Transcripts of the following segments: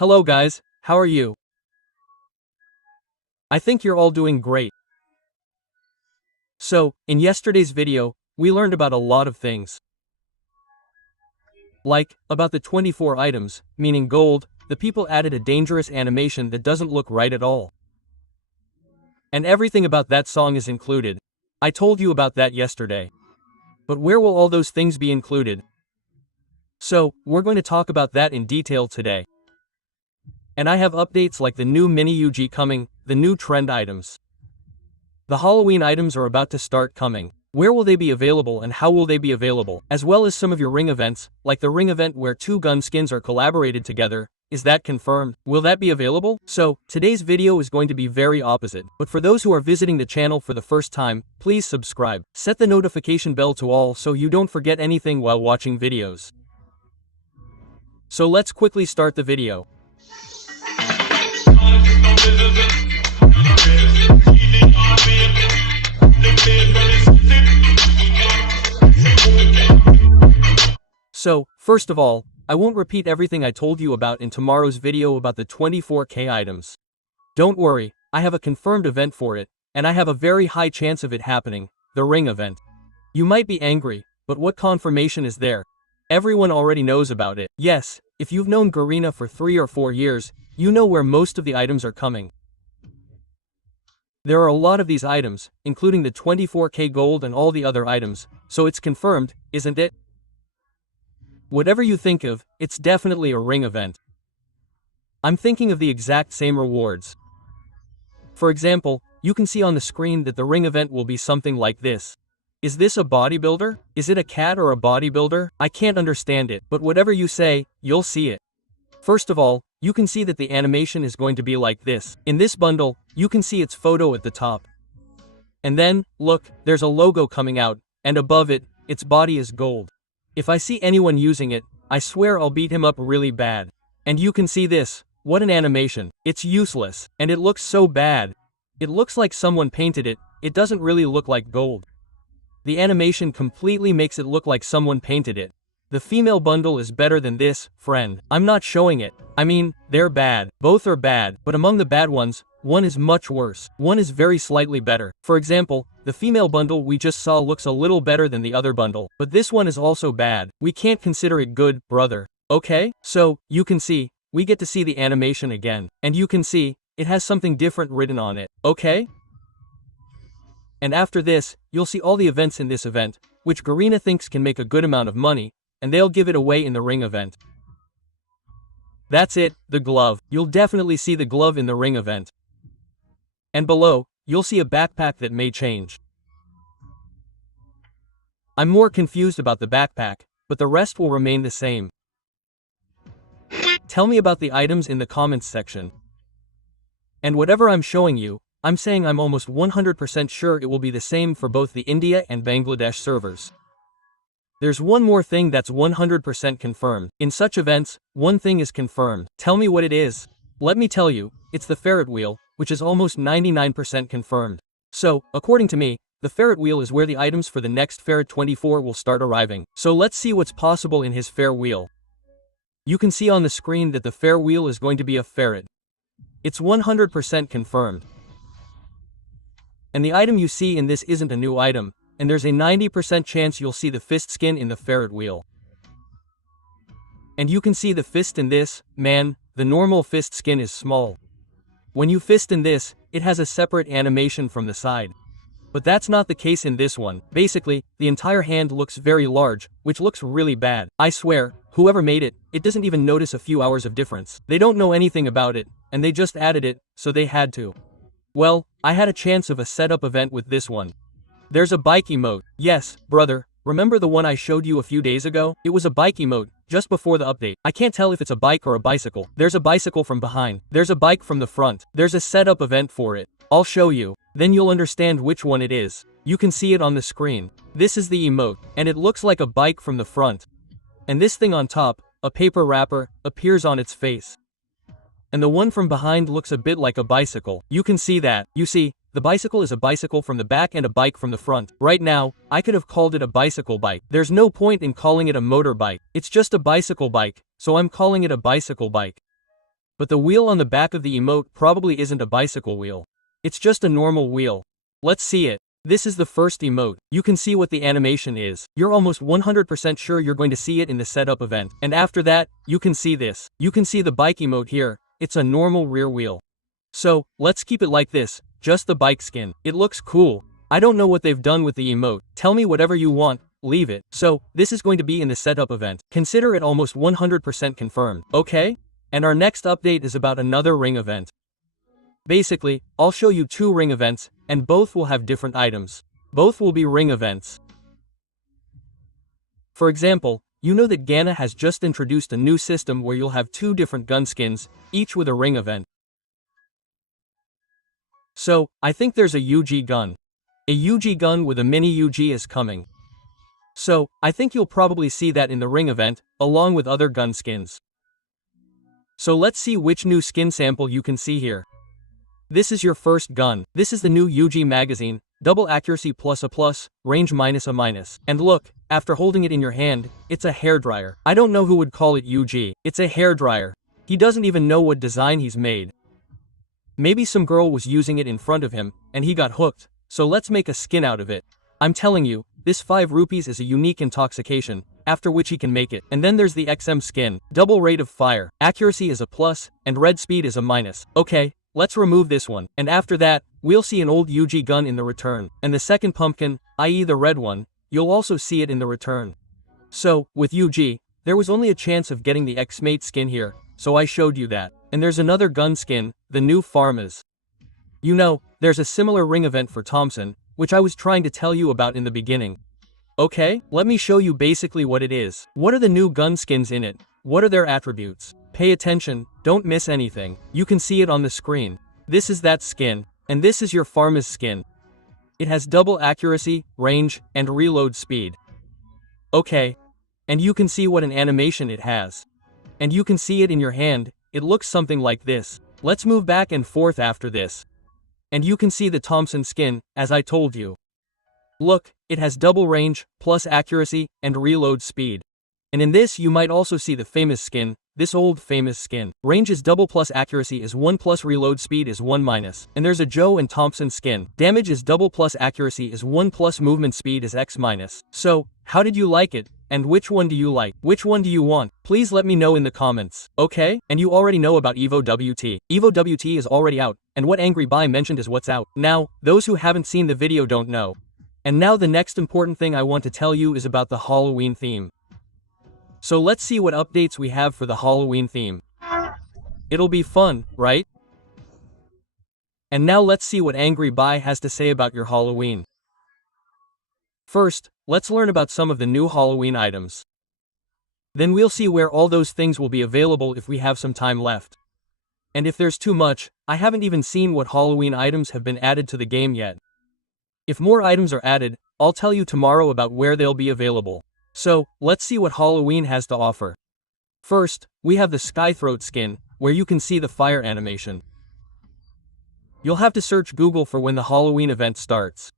Hello guys, how are you? I think you're all doing great. So, in yesterday's video, we learned about a lot of things. Like, about the 24 items, meaning gold, the people added a dangerous animation that doesn't look right at all. And everything about that song is included. I told you about that yesterday. But where will all those things be included? So, we're going to talk about that in detail today. And I have updates like the new mini UG coming, the new trend items. The Halloween items are about to start coming. Where will they be available and how will they be available? As well as some of your ring events, like the ring event where two gun skins are collaborated together. Is that confirmed? Will that be available? So, today's video is going to be very opposite. But for those who are visiting the channel for the first time, please subscribe. Set the notification bell to all so you don't forget anything while watching videos. So let's quickly start the video. So, first of all, I won't repeat everything I told you about in tomorrow's video about the 24K items. Don't worry, I have a confirmed event for it, and I have a very high chance of it happening, the ring event. You might be angry, but what confirmation is there? Everyone already knows about it. Yes, if you've known Garena for 3 or 4 years, you know where most of the items are coming. There are a lot of these items, including the 24K gold and all the other items, so it's confirmed, isn't it? Whatever you think of, it's definitely a ring event. I'm thinking of the exact same rewards. For example, you can see on the screen that the ring event will be something like this. Is this a bodybuilder? Is it a cat or a bodybuilder? I can't understand it, but whatever you say, you'll see it. First of all, you can see that the animation is going to be like this. In this bundle, you can see its photo at the top. And then, look, there's a logo coming out, and above it, its body is gold. If I see anyone using it, I swear I'll beat him up really bad. And you can see this. What an animation. It's useless. And it looks so bad. It looks like someone painted it. It doesn't really look like gold. The animation completely makes it look like someone painted it. The female bundle is better than this, friend. I'm not showing it. I mean, they're bad. Both are bad, but among the bad ones, one is much worse. One is very slightly better. For example, the female bundle we just saw looks a little better than the other bundle, but this one is also bad. We can't consider it good, brother. Okay? So, you can see, we get to see the animation again. And you can see, it has something different written on it. Okay? And after this, you'll see all the events in this event, which Garena thinks can make a good amount of money, and they'll give it away in the ring event. That's it, the glove. You'll definitely see the glove in the ring event. And below, you'll see a backpack that may change. I'm more confused about the backpack, but the rest will remain the same. Tell me about the items in the comments section. And whatever I'm showing you, I'm saying I'm almost 100% sure it will be the same for both the India and Bangladesh servers. There's one more thing that's 100% confirmed. In such events, one thing is confirmed. Tell me what it is. Let me tell you, it's the ferret wheel, which is almost 99% confirmed. So, according to me, the ferret wheel is where the items for the next Ferret 24 will start arriving. So let's see what's possible in his ferret wheel. You can see on the screen that the ferret wheel is going to be a ferret. It's 100% confirmed. And the item you see in this isn't a new item, and there's a 90% chance you'll see the fist skin in the ferret wheel. And you can see the fist in this, man, the normal fist skin is small. When you fist in this, it has a separate animation from the side. But that's not the case in this one. Basically, the entire hand looks very large, which looks really bad. I swear, whoever made it, it doesn't even notice a few hours of difference. They don't know anything about it, and they just added it, so they had to. Well, I had a chance of a setup event with this one. There's a bike emote. Yes, brother, remember the one I showed you a few days ago? It was a bike emote, just before the update. I can't tell if it's a bike or a bicycle. There's a bicycle from behind. There's a bike from the front. There's a setup event for it. I'll show you. Then you'll understand which one it is. You can see it on the screen. This is the emote, and it looks like a bike from the front. And this thing on top, a paper wrapper, appears on its face. And the one from behind looks a bit like a bicycle. You can see that. You see, the bicycle is a bicycle from the back and a bike from the front. Right now, I could have called it a bicycle bike. There's no point in calling it a motorbike. It's just a bicycle bike, so I'm calling it a bicycle bike. But the wheel on the back of the emote probably isn't a bicycle wheel. It's just a normal wheel. Let's see it. This is the first emote. You can see what the animation is. You're almost 100% sure you're going to see it in the setup event. And after that, you can see this. You can see the bike emote here. It's a normal rear wheel. So, let's keep it like this, just the bike skin. It looks cool. I don't know what they've done with the emote. Tell me whatever you want, leave it. So, this is going to be in the setup event. Consider it almost 100% confirmed, okay? And our next update is about another ring event. Basically, I'll show you 2 ring events, and both will have different items. Both will be ring events. For example, you know that Ghana has just introduced a new system where you'll have 2 different gun skins, each with a ring event. So, I think there's a UG gun. A UG gun with a mini UG is coming. So, I think you'll probably see that in the ring event, along with other gun skins. So let's see which new skin sample you can see here. This is your first gun. This is the new UG magazine, double accuracy plus a plus, range minus a minus. And look, after holding it in your hand, it's a hairdryer. I don't know who would call it UG. It's a hairdryer. He doesn't even know what design he's made. Maybe some girl was using it in front of him, and he got hooked, so let's make a skin out of it. I'm telling you, this 5 rupees is a unique intoxication, after which he can make it. And then there's the XM skin, double rate of fire, accuracy is a plus, and red speed is a minus. Okay, let's remove this one. And after that, we'll see an old UG gun in the return. And the second pumpkin, i.e. the red one, you'll also see it in the return. So, with UG, there was only a chance of getting the X-Mate skin here, so I showed you that. And there's another gun skin, the new Pharmas. You know, there's a similar ring event for Thompson, which I was trying to tell you about in the beginning. Okay, let me show you basically what it is. What are the new gun skins in it? What are their attributes? Pay attention, don't miss anything. You can see it on the screen. This is that skin, and this is your Pharma's skin. It has double accuracy, range, and reload speed. Okay, and you can see what an animation it has. And you can see it in your hand, it looks something like this. Let's move back and forth after this. And you can see the Thompson skin, as I told you. Look, it has double range, plus accuracy, and reload speed. And in this you might also see the famous skin, this old famous skin. Range is double plus accuracy is 1 plus reload speed is 1 minus. And there's a Joe and Thompson skin. Damage is double plus accuracy is 1 plus movement speed is X minus. So, how did you like it? And which one do you like? Which one do you want? Please let me know in the comments, okay? And you already know about EVO WT. EVO WT is already out, and what Angry Buy mentioned is what's out. Now, those who haven't seen the video don't know. And now the next important thing I want to tell you is about the Halloween theme. So let's see what updates we have for the Halloween theme. It'll be fun, right? And now let's see what Angry Buy has to say about your Halloween. First, let's learn about some of the new Halloween items. Then we'll see where all those things will be available if we have some time left. And if there's too much, I haven't even seen what Halloween items have been added to the game yet. If more items are added, I'll tell you tomorrow about where they'll be available. So, let's see what Halloween has to offer. First, we have the Skythroat skin, where you can see the fire animation. You'll have to search Google for when the Halloween event starts.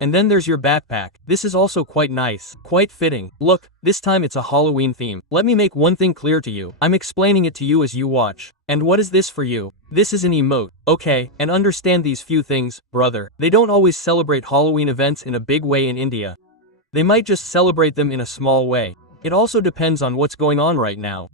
And then there's your backpack. This is also quite nice, quite fitting. Look, this time it's a Halloween theme. Let me make one thing clear to you. I'm explaining it to you as you watch. And what is this for you? This is an emote. Okay, and understand these few things, brother. They don't always celebrate Halloween events in a big way in India. They might just celebrate them in a small way. It also depends on what's going on right now.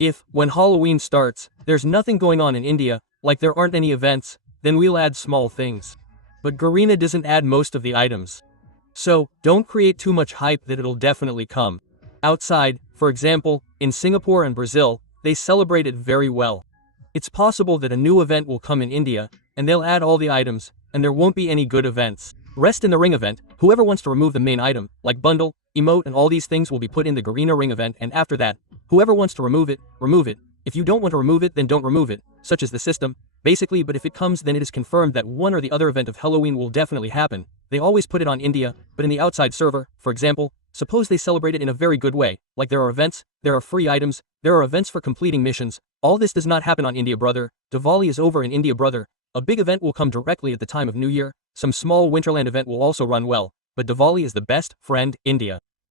If, when Halloween starts, there's nothing going on in India, like there aren't any events, then we'll add small things. But Garena doesn't add most of the items. So, don't create too much hype that it'll definitely come. Outside, for example, in Singapore and Brazil, they celebrate it very well. It's possible that a new event will come in India, and they'll add all the items, and there won't be any good events. Rest in the ring event, whoever wants to remove the main item, like bundle, emote and all these things will be put in the Garena ring event, and after that, whoever wants to remove it, remove it. If you don't want to remove it, then don't remove it, such as the system. Basically, but if it comes, then it is confirmed that one or the other event of Halloween will definitely happen. They always put it on India, but in the outside server, for example, suppose they celebrate it in a very good way, like there are events, there are free items, there are events for completing missions. All this does not happen on India, brother. Diwali is over in India, brother. A big event will come directly at the time of New Year. Some small Winterland event will also run well, but Diwali is the best friend, India.